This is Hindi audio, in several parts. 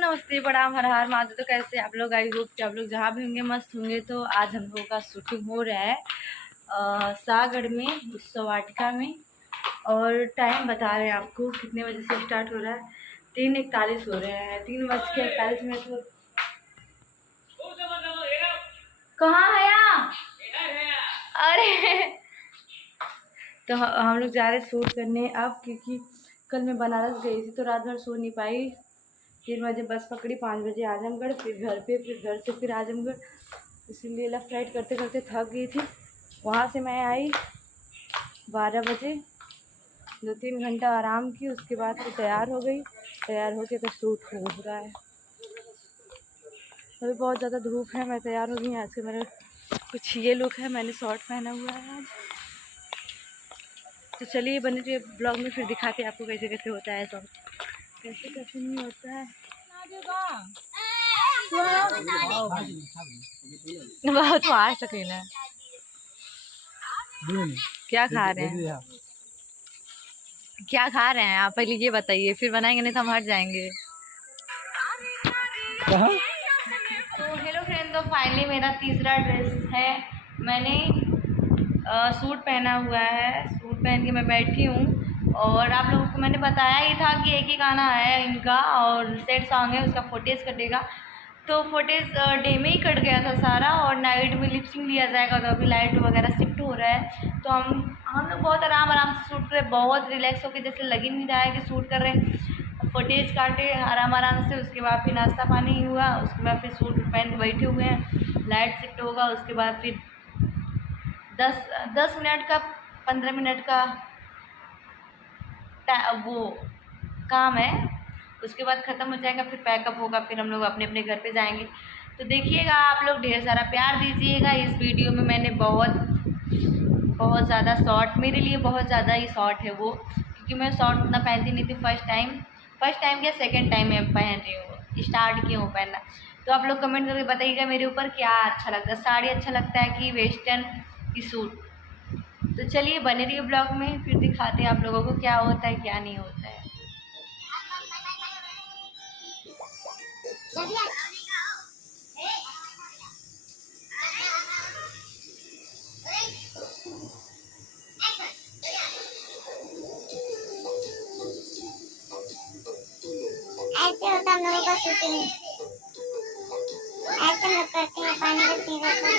नमस्ते, प्रणाम, हर हर महादेव। तो कैसे आप लोग? आई होप कि आप लोग जहाँ भी होंगे मस्त होंगे। तो आज हम लोगों का शूटिंग हो रहा है सागढ़ में उत्सव वाटिका में। और टाइम बता रहे हैं आपको कितने बजे से स्टार्ट हो रहा है। 3:41 हो रहे हैं, 3:41। कहाँ है यहाँ? अरे तो हम लोग जा रहे हैं शूट करने अब, क्योंकि कल मैं बनारस गई थी तो रात भर सो नहीं पाई। 3 बजे बस पकड़ी, 5 बजे आजमगढ़, फिर घर पे, फिर घर से फिर आजमगढ़, इसीलिए लेफ्ट राइट करते करते थक गई थी। वहाँ से मैं आई 12 बजे, 2-3 घंटा आराम की, उसके बाद फिर तैयार हो गई। तैयार होके तो शूट हो रहा है। अभी बहुत ज़्यादा धूप है, मैं तैयार हो गई। आज के मेरा कुछ ये लुक है, मैंने शॉर्ट पहना हुआ है आज। तो चलिए बने रहिए ब्लॉग में, फिर दिखाते हैं आपको कैसे कैसे होता है सब, कैसे कैसे नहीं होता है। बहुत फास्ट अकेला है। क्या खा रहे हैं? क्या खा रहे हैं आप? पहले ये बताइए, फिर बनाएंगे, नहीं तो हम हट जाएंगे। तो हेलो फ्रेंड, तो फाइनली मेरा तीसरा ड्रेस है। मैंने सूट पहना हुआ है, सूट पहन के मैं बैठी हूँ। और आप लोगों को मैंने बताया ही था कि एक ही गाना है इनका और सेट सॉन्ग है, उसका फुटेज कटेगा। तो फुटेज डे में ही कट गया था सारा, और नाइट में लिपसिंग लिया जाएगा। तो अभी लाइट वगैरह शिफ्ट हो रहा है, तो हम लोग बहुत आराम से शूट कर रहे हैं, बहुत रिलैक्स होकर, जैसे लग ही नहीं रहा है कि शूट कर रहे हैं। फुटेज काटे आराम से, उसके बाद फिर नाश्ता पानी हुआ, उसके बाद फिर सूट पहन के बैठे हुए हैं। लाइट शिफ्ट होगा, उसके बाद फिर 10 मिनट का 15 मिनट का वो काम है। उसके बाद ख़त्म हो जाएगा, फिर पैकअप होगा, फिर हम लोग अपने अपने घर पे जाएंगे। तो देखिएगा आप लोग, ढेर सारा प्यार दीजिएगा इस वीडियो में। मैंने बहुत ज़्यादा शॉर्ट, मेरे लिए बहुत ज़्यादा ही शॉर्ट है वो, क्योंकि मैं शॉर्ट उतना पहनती नहीं थी। फर्स्ट टाइम या सेकेंड टाइम मैं पहन रही हूँ, स्टार्ट की हूँ पहनना। तो आप लोग कमेंट करके बताइएगा मेरे ऊपर क्या अच्छा लगता है, साड़ी अच्छा लगता है कि वेस्टर्न की सूट। तो चलिए बने रहिए ब्लॉग में, फिर दिखाते हैं आप लोगों को क्या होता है क्या नहीं होता है। ऐसे होता हम लोगों का शूटिंग, ऐसे हम लोग करते हैं। पानी का सीन होता है।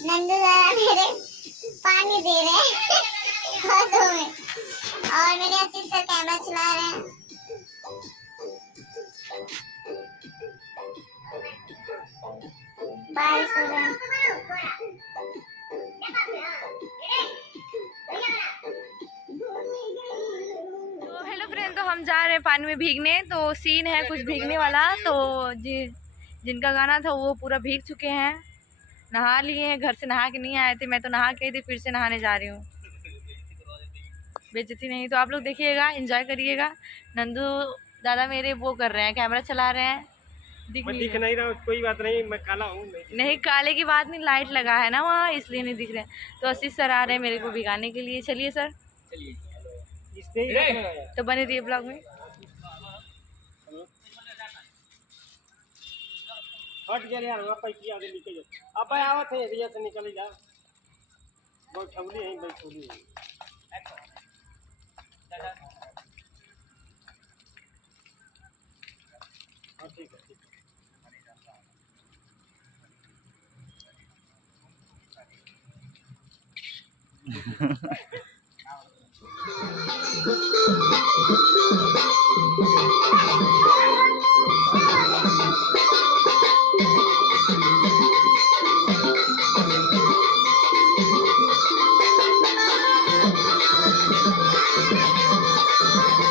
नंदू दादा मेरे पानी दे रहे हैं हाथों में, और मेरे आशीष सर कैमरा चला रहे हैं। बारिश हो रहा है। तो हेलो फ्रेंड, तो हम जा रहे हैं पानी में भीगने। तो सीन है कुछ भीगने वाला। तो जिनका गाना था वो पूरा भीग चुके हैं, नहा लिए हैं। घर से नहा के नहीं आए थे, मैं तो नहा के आई थी, फिर से नहाने जा रही हूँ। बेइज्जती नहीं। तो आप लोग देखिएगा, एंजॉय करिएगा। नंदू दादा मेरे वो कर रहे हैं, कैमरा चला रहे हैं। दिख नहीं रहा, कोई बात नहीं, मैं काला हूँ। नहीं काले की बात नहीं, लाइट लगा है ना वहाँ, इसलिए नहीं दिख रहे हैं। तो आशीष सर आ रहे हैं मेरे को भिगाने के लिए। चलिए सर, तो बने रहिए ब्लॉग में। हट गया यार, पैसे आगे निकल जाओ। अब आओ थे एरिया से निकल जा, बहुत ठगली है, बहुत ठगली है। हाँ ठीक है, ठीक है।